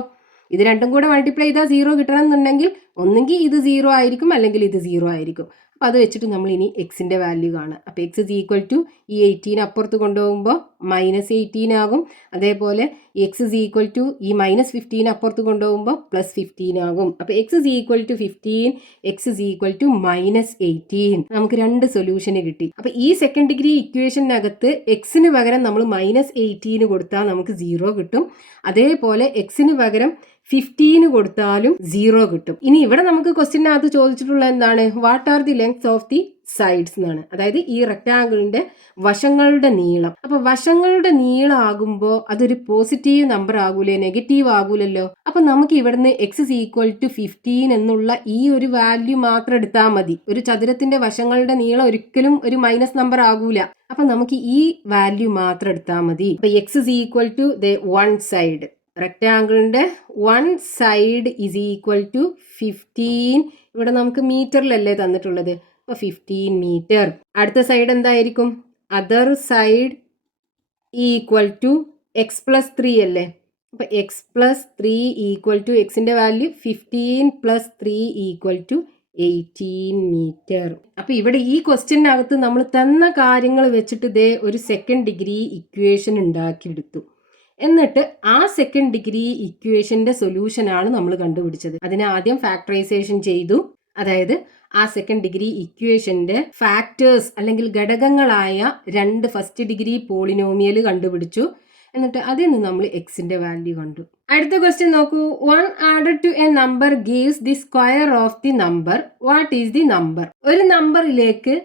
ഇത് രണ്ടും കൂടെ മൾട്ടിപ്ലൈ ചെയ്താൽ 0 കിട്ടണം എന്നുണ്ടെങ്കിൽ ഒന്നെങ്കിൽ ഇത് 0 ആയിരിക്കും അല്ലെങ്കിൽ ഇത് 0 ആയിരിക്കും. അപ്പോൾ അത് വെച്ചിട്ട് നമ്മൾ ഇനി എക്സിൻ്റെ വാല്യൂ കാണുക. അപ്പോൾ എക്സ് ഇസ് ഈക്വൽ ടു ഈ 18 അപ്പുറത്ത് കൊണ്ടുപോകുമ്പോൾ -18 ആകും. അതേപോലെ എക്സ് ഇസ് ഈക്വൽ ടു ഈ -15 അപ്പുറത്ത് കൊണ്ടുപോകുമ്പോൾ +15 ആകും. അപ്പോൾ x is equal to 15, x is equal to -18. നമുക്ക് രണ്ട് സൊല്യൂഷന് കിട്ടി. അപ്പോൾ ഈ സെക്കൻഡ് ഡിഗ്രി ഇക്വേഷനകത്ത് എക്സിന് പകരം നമ്മൾ -18 കൊടുത്താൽ നമുക്ക് 0 കിട്ടും. അതേപോലെ എക്സിന് പകരം 15 കൊടുത്താലും 0 കിട്ടും. ഇനി ഇവിടെ നമുക്ക് ക്വസ്റ്റ്യനകത്ത് ചോദിച്ചിട്ടുള്ള എന്താണ്, what are the length of the sides എന്നാണ്. അതായത് ഈ റെക്ടാങ്കിളിന്റെ വശങ്ങളുടെ നീളം. അപ്പൊ വശങ്ങളുടെ നീളം ആകുമ്പോൾ അതൊരു പോസിറ്റീവ് നമ്പർ ആകൂലേ, നെഗറ്റീവ് ആകൂലല്ലോ. അപ്പൊ നമുക്ക് ഇവിടുന്ന് എക്സ് ഇസ് ഈക്വൽ ടു 15 എന്നുള്ള ഈ ഒരു വാല്യൂ മാത്രം എടുത്താൽ മതി. ഒരു ചതുരത്തിന്റെ വശങ്ങളുടെ നീളം ഒരിക്കലും ഒരു മൈനസ് നമ്പർ ആകൂല. അപ്പൊ നമുക്ക് ഈ വാല്യൂ മാത്രം എടുത്താൽ മതി. അപ്പൊ X is equal to one side, റെക്ടാങ്കിളിന്റെ one side is equal to 15. ഇവിടെ നമുക്ക് മീറ്ററിലല്ലേ തന്നിട്ടുള്ളത്, അപ്പോൾ 15 മീറ്റർ. അടുത്ത സൈഡ് എന്തായിരിക്കും, other side equal to x+3 അല്ലേ. അപ്പോൾ x+3 ഈക്വൽ ടു എക്സിന്റെ വാല്യൂ 15 + 3 ഈക്വൽ ടു 18 മീറ്റർ. അപ്പോൾ ഇവിടെ ഈ ക്വസ്റ്റ്യനകത്ത് നമ്മൾ തന്ന കാര്യങ്ങൾ വെച്ചിട്ട് ഇതേ ഒരു സെക്കൻഡ് ഡിഗ്രി ഇക്വേഷൻ ഉണ്ടാക്കിയെടുത്തു. എന്നിട്ട് ആ സെക്കൻഡ് ഡിഗ്രി ഇക്വേഷന്റെ സൊല്യൂഷനാണ് നമ്മൾ കണ്ടുപിടിച്ചത്. അതിനെ ആദ്യം ഫാക്ടറൈസേഷൻ ചെയ്തു. അതായത് ആ സെക്കൻഡ് ഡിഗ്രി ഇക്വേഷന്റെ ഫാക്ടേഴ്സ് അല്ലെങ്കിൽ ഘടകങ്ങളായ രണ്ട് ഫസ്റ്റ് ഡിഗ്രി പോളിനോമിയൽ കണ്ടുപിടിച്ചു. എന്നിട്ട് അതിൽ നിന്ന് നമ്മൾ എക്സിന്റെ വാല്യൂ കണ്ടു. അടുത്ത ക്വസ്റ്റ്യൻ നോക്കൂ. 1 added to a number gives the square of the number. What is the number? ഒരു നമ്പറിലേക്ക്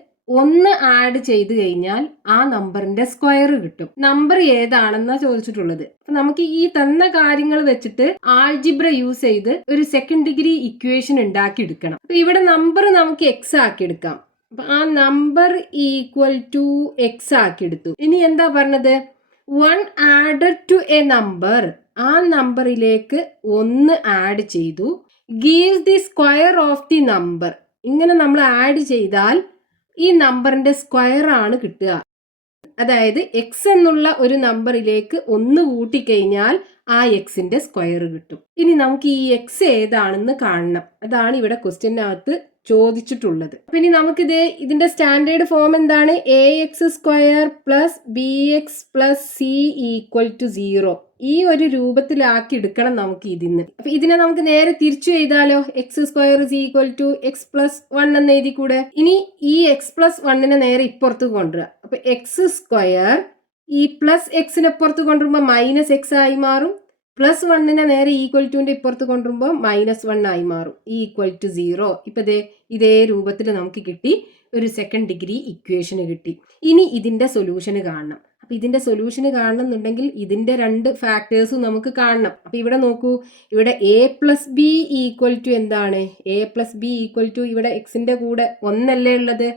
1 ആഡ് ചെയ്ത് കഴിഞ്ഞാൽ ആ നമ്പറിന്റെ സ്ക്വയർ കിട്ടും. നമ്പർ ഏതാണെന്നാ ചോദിച്ചിട്ടുള്ളത്. അപ്പൊ നമുക്ക് ഈ തന്ന കാര്യങ്ങൾ വെച്ചിട്ട് ആൾജിബ്ര യൂസ് ചെയ്ത് ഒരു സെക്കൻഡ് ഡിഗ്രി ഇക്വേഷൻ ഉണ്ടാക്കി എടുക്കണം. അപ്പൊ ഇവിടെ നമ്പർ നമുക്ക് എക്സ് ആക്കി എടുക്കാം. അപ്പൊ ആ നമ്പർ ഈക്വൽ ടു എക്സ് ആക്കി എടുത്തു. ഇനി എന്താ പറഞ്ഞത്, 1 ആഡഡ് ടു എ നമ്പർ, ആ നമ്പറിലേക്ക് 1 ആഡ് ചെയ്തു. Gives the square of the number. ഇങ്ങനെ നമ്മൾ ആഡ് ചെയ്താൽ ഈ നമ്പറിന്റെ സ്ക്വയർ ആണ് കിട്ടുക. അതായത് എക്സ് എന്നുള്ള ഒരു നമ്പറിലേക്ക് 1 കൂട്ടിക്കഴിഞ്ഞാൽ ആ എക്സിന്റെ സ്ക്വയർ കിട്ടും. ഇനി നമുക്ക് ഈ എക്സ് ഏതാണെന്ന് കാണണം. അതാണ് ഇവിടെ ക്വസ്റ്റ്യനകത്ത് ചോദിച്ചിട്ടുള്ളത്. അപ്പൊ ഇനി നമുക്കിത് ഇതിന്റെ സ്റ്റാൻഡേർഡ് ഫോം എന്താണ്, ax² + bx + c equal to 0. ഈ ഒരു രൂപത്തിലാക്കി എടുക്കണം നമുക്ക് ഇതിന്ന്. അപ്പൊ ഇതിനെ നമുക്ക് നേരെ തിരിച്ചു എഴുതാലോ. x² = x+1 എന്ന് എഴുതിക്കൂടെ. ഇനി ഈ x+1 നേരെ ഇപ്പുറത്ത് കൊണ്ടുവരിക. അപ്പൊ x² ഈ പ്ലസ് എക്സിനെ പുറത്ത് കൊണ്ടുവരുമ്പോൾ -x ആയി മാറും. +1 നേരെ ഈക്വൽ ടുവിന്റെ ഇപ്പുറത്ത് കൊണ്ടുവരുമ്പോൾ -1 ആയി മാറും. Equal to 0. ഇപ്പൊ ഇതേ രൂപത്തിൽ നമുക്ക് കിട്ടി. ഒരു സെക്കൻഡ് ഡിഗ്രി ഇക്വേഷന് കിട്ടി. ഇനി ഇതിന്റെ സൊല്യൂഷന് കാണണം. അപ്പൊ ഇതിന്റെ സൊല്യൂഷന് കാണണം എന്നുണ്ടെങ്കിൽ ഇതിന്റെ രണ്ട് ഫാക്ടേഴ്സും നമുക്ക് കാണണം. അപ്പൊ ഇവിടെ നോക്കൂ, ഇവിടെ a+b ഈക്വൽ ടു എന്താണ്, a+b ഈക്വൽ ടു ഇവിടെ എക്സിന്റെ കൂടെ 1 അല്ലേ ഉള്ളത്,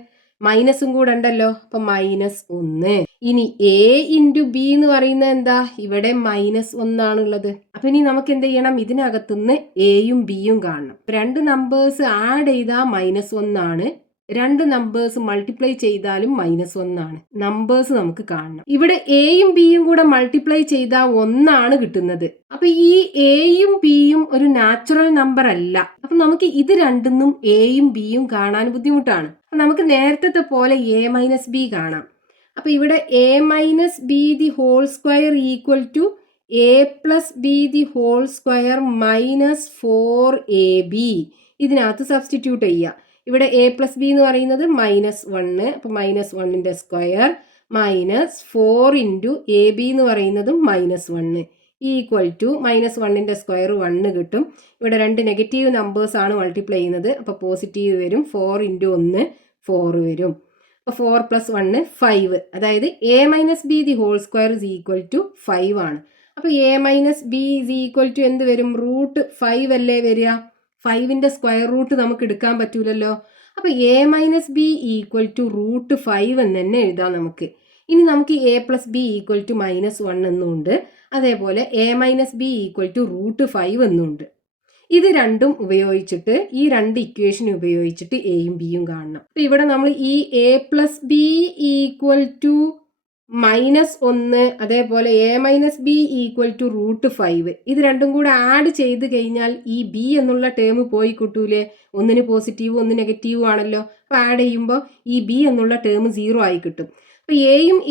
മൈനസും കൂടെ ഉണ്ടല്ലോ. അപ്പൊ -1. ഇനി a × b എന്ന് പറയുന്നത് എന്താ, ഇവിടെ -1 ആണുള്ളത്. അപ്പൊ ഇനി നമുക്ക് എന്ത് ചെയ്യണം, ഇതിനകത്തുനിന്ന് എയും ബിയും കാണണം. രണ്ട് നമ്പേഴ്സ് ആഡ് ചെയ്താൽ -1 ആണ്, രണ്ട് നമ്പേഴ്സ് മൾട്ടിപ്ലൈ ചെയ്താലും -1 ആണ്. നമ്പേഴ്സ് നമുക്ക് കാണണം. ഇവിടെ എയും ബിയും കൂടെ മൾട്ടിപ്ലൈ ചെയ്താൽ 1 ആണ് കിട്ടുന്നത്. അപ്പൊ ഈ എയും ബിയും ഒരു നാച്ചുറൽ നമ്പർ അല്ല. അപ്പൊ നമുക്ക് ഇത് രണ്ടിന്നും എയും ബിയും കാണാൻ ബുദ്ധിമുട്ടാണ്. നമുക്ക് നേരത്തെ പോലെ a-b കാണാം. അപ്പൊ ഇവിടെ a-b² equal to a+b² -4ab. ഇതിനകത്ത് സബ്സ്റ്റിറ്റ്യൂട്ട് ചെയ്യുക. ഇവിടെ a+b എന്ന് പറയുന്നത് -1, അപ്പൊ -1ന്റെ സ്ക്വയർ -4 × ab എന്ന് പറയുന്നതും -1 ഈക്വൽ ടു -1ന്റെ സ്ക്വയർ 1 കിട്ടും. ഇവിടെ രണ്ട് നെഗറ്റീവ് നമ്പേഴ്സ് ആണ് മൾട്ടിപ്ലൈ ചെയ്യുന്നത്. അപ്പൊ പോസിറ്റീവ് വരും. 4 × 1 4 വരും. അപ്പോൾ 4 + 1 5. അതായത് a-b² ഈക്വൽ ടു 5 ആണ്. അപ്പോൾ a-b ഈക്വൽ ടു എന്ത് വരും, √5 അല്ലേ വരിക. 5ന്റെ സ്ക്വയർ റൂട്ട് നമുക്ക് എടുക്കാൻ പറ്റൂലല്ലോ. അപ്പോൾ a-b ഈക്വൽ ടു √5 എന്ന് തന്നെ എഴുതാം നമുക്ക്. ഇനി നമുക്ക് a+b ഈക്വൽ ടു -1 എന്നുണ്ട്. അതേപോലെ a-b ഈക്വൽ ടു √5 എന്നുണ്ട്. ഇത് രണ്ടും ഉപയോഗിച്ചിട്ട് ഈ രണ്ട് ഇക്വേഷൻ ഉപയോഗിച്ചിട്ട് എയും ബിയും കാണണം. അപ്പൊ ഇവിടെ നമ്മൾ ഈ a plus b equal to -1 അതേപോലെ a minus b equal to √5 ഇത് രണ്ടും കൂടെ ആഡ് ചെയ്ത് കഴിഞ്ഞാൽ ഈ ബി എന്നുള്ള ടേം പോയി കിട്ടൂലേ? ഒന്നിന് പോസിറ്റീവ് ഒന്ന് നെഗറ്റീവ് ആണല്ലോ. അപ്പൊ ആഡ് ചെയ്യുമ്പോൾ ഈ ബി എന്നുള്ള ടേം 0 ആയി കിട്ടും. അപ്പൊ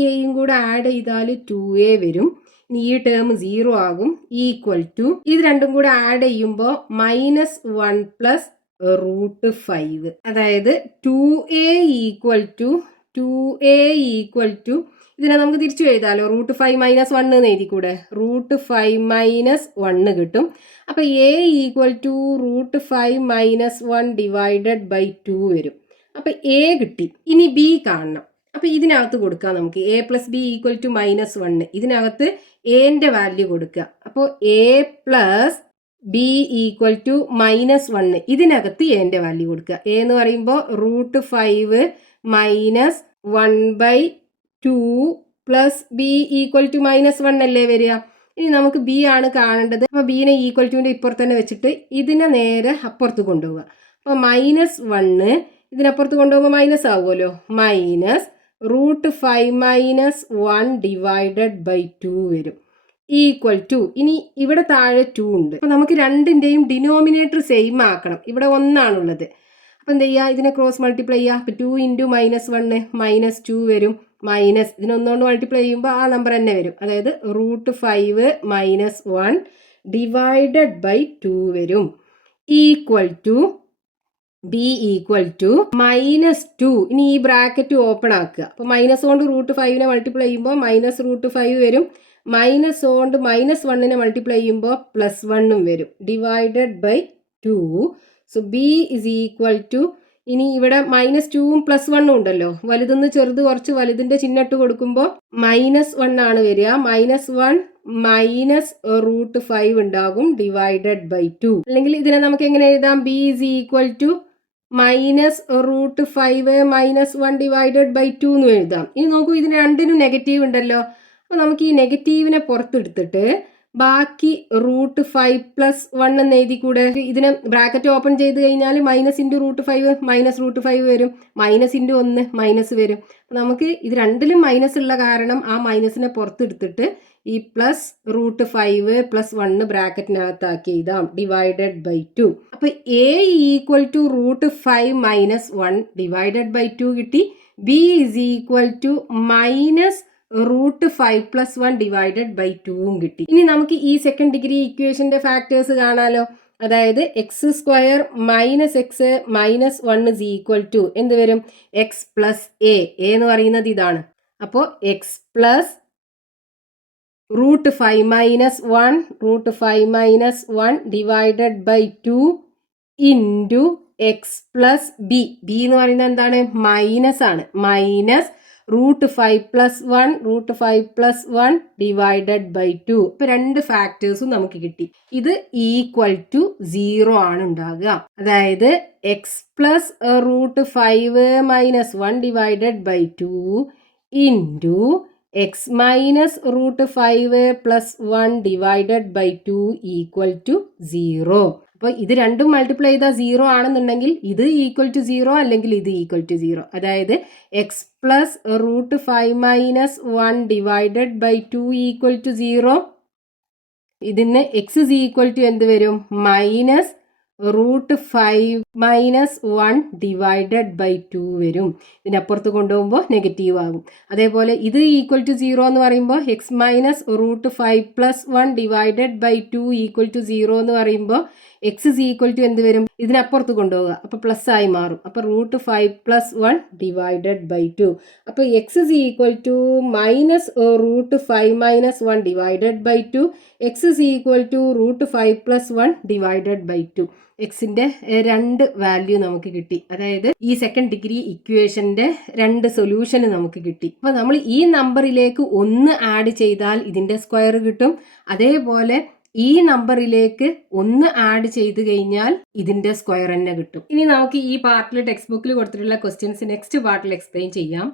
എയും കൂടെ ആഡ് ചെയ്താൽ 2a വരും. ഈ ടേം 0 ആകും. ഈക്വൽ ടു ഇത് രണ്ടും കൂടെ ആഡ് ചെയ്യുമ്പോൾ -1 പ്ലസ് √5 അതായത് 2a ഈക്വൽ ടു ഇതിനെ നമുക്ക് തിരിച്ചു എഴുതാലോ. √5 - 1 എന്ന് എഴുതിക്കൂടെ? √5 - 1 കിട്ടും. അപ്പൊ a equal to √5 - 1 divided by 2 വരും. അപ്പൊ a കിട്ടി. ഇനി b കാണണം. അപ്പൊ ഇതിനകത്ത് കൊടുക്കാം നമുക്ക് a plus b equal to -1. ഇതിനകത്ത് എന്റെ വാല്യൂ കൊടുക്കുക. അപ്പോൾ a plus b equal to -1 ഇതിനകത്ത് എന്റെ വാല്യൂ കൊടുക്കുക. a എന്ന് പറയുമ്പോൾ √5 - 1/2 പ്ലസ് ബി ഈക്വൽ ടു -1 അല്ലേ വരിക. ഇനി നമുക്ക് ബി ആണ് കാണേണ്ടത്. അപ്പൊ ബിനെ ഈക്വൽ ടുവിന്റെ ഇപ്പുറത്ത് തന്നെ വെച്ചിട്ട് ഇതിനെ നേരെ അപ്പുറത്ത് കൊണ്ടുപോവുക. അപ്പൊ -1 ഇതിനപ്പുറത്ത് കൊണ്ടുപോകുമ്പോൾ മൈനസ് ആവുമല്ലോ. -√5 - 1 ഡിവൈഡഡ് ബൈ 2 വരും. ഈക്വൽ ടു ഇനി ഇവിടെ താഴെ 2 ഉണ്ട്. അപ്പൊ നമുക്ക് രണ്ടിന്റെയും ഡിനോമിനേറ്റർ സെയിം ആക്കണം. ഇവിടെ 1 ആണുള്ളത്. അപ്പൊ എന്ത് ചെയ്യുക? ഇതിനെ ക്രോസ് മൾട്ടിപ്ലൈ ചെയ്യുക. അപ്പൊ 2 × -1 -2 വരും. ഇതിനൊന്നുകൊണ്ട് മൾട്ടിപ്ലൈ ചെയ്യുമ്പോൾ ആ നമ്പർ തന്നെ വരും. അതായത് √5 - 1 ഡിവൈഡഡ് ബൈ 2 വരും. Equal to b equal to -2 ഇനി ഈ ബ്രാക്കറ്റ് ഓപ്പൺ ആക്കുക. അപ്പൊ മൈനസ് കൊണ്ട് √5 മൾട്ടിപ്ലൈ ചെയ്യുമ്പോൾ -√5 വരും. മൈനസ് കൊണ്ട് -1 മൾട്ടിപ്ലൈ ചെയ്യുമ്പോൾ +1 വരും. Divided by 2. So b is equal to ഇനി ഇവിടെ -2ഉം +1ഉം ഉണ്ടല്ലോ. വലുതെന്ന് ചെറുത് കുറച്ച് വലുതിന്റെ ചിഹ്നമിട്ട് കൊടുക്കുമ്പോൾ -1 ആണ് വരിക. -1 -√5 ഉണ്ടാകും ഡിവൈഡഡ് ബൈ 2. അല്ലെങ്കിൽ ഇതിനെ നമുക്ക് എങ്ങനെ എഴുതാം? B is equal to -√5 - 1 divided by 2 എന്ന് എഴുതാം. ഇനി നോക്കൂ, ഇതിന് രണ്ടിനും നെഗറ്റീവ് ഉണ്ടല്ലോ. അപ്പൊ നമുക്ക് ഈ നെഗറ്റീവിനെ പുറത്തെടുത്തിട്ട് ബാക്കി √5 + 1 എന്ന് എഴുതി കൂടെ? ഇതിനെ ബ്രാക്കറ്റ് ഓപ്പൺ ചെയ്ത് കഴിഞ്ഞാൽ -√5 -√5 വരും. -1 മൈനസ് വരും. നമുക്ക് ഇത് രണ്ടിലും മൈനസ് ഉള്ള കാരണം ആ മൈനസിനെ പുറത്തെടുത്തിട്ട് ഈ +√5 + 1 ബ്രാക്കറ്റിനകത്താക്കി എഴുതാം. Divided by 2. അപ്പൊ a equal to √5 - 1 divided by 2 കിട്ടി. b is equal to -√5 + 1 divided by 2 കിട്ടി. ഇനി നമുക്ക് ഈ സെക്കൻഡ് ഡിഗ്രി ഇക്വേഷന്റെ ഫാക്ടേഴ്സ് കാണാലോ. അതായത് x² - x - 1 is equal to എന്ത് വരും? x + a എന്ന് പറയുന്നത് ഇതാണ്. അപ്പോൾ x + √5 - 1 divided by 2 into x + b. b എന്ന് പറയുന്നത് എന്താണ്? മൈനസ് ആണ്. -√5 + 1 ഡിവൈഡഡ് ബൈ 2. ഇപ്പൊ രണ്ട് ഫാക്ടേഴ്സും നമുക്ക് കിട്ടി. ഇത് ഈക്വൽ ടു 0 ആണ് ഉണ്ടാകുക. അതായത് x + √5 - 1 divided by 2 into x - √5 + 1 divided by 2 equal to 0. അപ്പോൾ ഇത് രണ്ടും മൾട്ടിപ്ലൈ ചെയ്താൽ 0 ആണെന്നുണ്ടെങ്കിൽ ഇത് ഈക്വൽ ടു 0 അല്ലെങ്കിൽ ഇത് ഈക്വൽ ടു 0. അതായത് x + √5 - 1 divided by 2 equal to 0. ഇതിന് x ഇസ് ഈക്വൽ ടു എന്ത് വരും? -√5 - 1 ഡിവൈഡഡ് ബൈ 2 വരും. ഇതിനപ്പുറത്ത് കൊണ്ടുപോകുമ്പോൾ നെഗറ്റീവ് ആകും. അതേപോലെ ഇത് ഈക്വൽ ടു 0 എന്ന് പറയുമ്പോൾ x - √5 + 1 divided by 2 equal to 0 എന്ന് പറയുമ്പോൾ x ഇസ് ഈക്വൽ ടു എന്ത് വരും? ഇതിനപ്പുറത്ത് കൊണ്ടുപോകുക. അപ്പോൾ പ്ലസ് ആയി മാറും. അപ്പോൾ √5 + 1 ഡിവൈഡഡ് ബൈ 2. അപ്പോൾ x is equal to -√5 - 1 divided by 2. x is equal to √5 + 1 divided by 2. എക്സിന്റെ രണ്ട് വാല്യൂ നമുക്ക് കിട്ടി. അതായത് ഈ സെക്കൻഡ് ഡിഗ്രി ഇക്വേഷന്റെ രണ്ട് സൊല്യൂഷൻ നമുക്ക് കിട്ടി. അപ്പൊ നമ്മൾ ഈ നമ്പറിലേക്ക് 1 ആഡ് ചെയ്താൽ ഇതിന്റെ സ്ക്വയർ കിട്ടും. അതേപോലെ ഈ നമ്പറിലേക്ക് 1 ആഡ് ചെയ്ത് കഴിഞ്ഞാൽ ഇതിന്റെ സ്ക്വയർ തന്നെ കിട്ടും. ഇനി നമുക്ക് ഈ പാർട്ടിൽ ടെക്സ്റ്റ് ബുക്കിൽ കൊടുത്തിട്ടുള്ള ക്വസ്റ്റ്യൻസ് നെക്സ്റ്റ് പാർട്ടിൽ എക്സ്പ്ലെയിൻ ചെയ്യാം.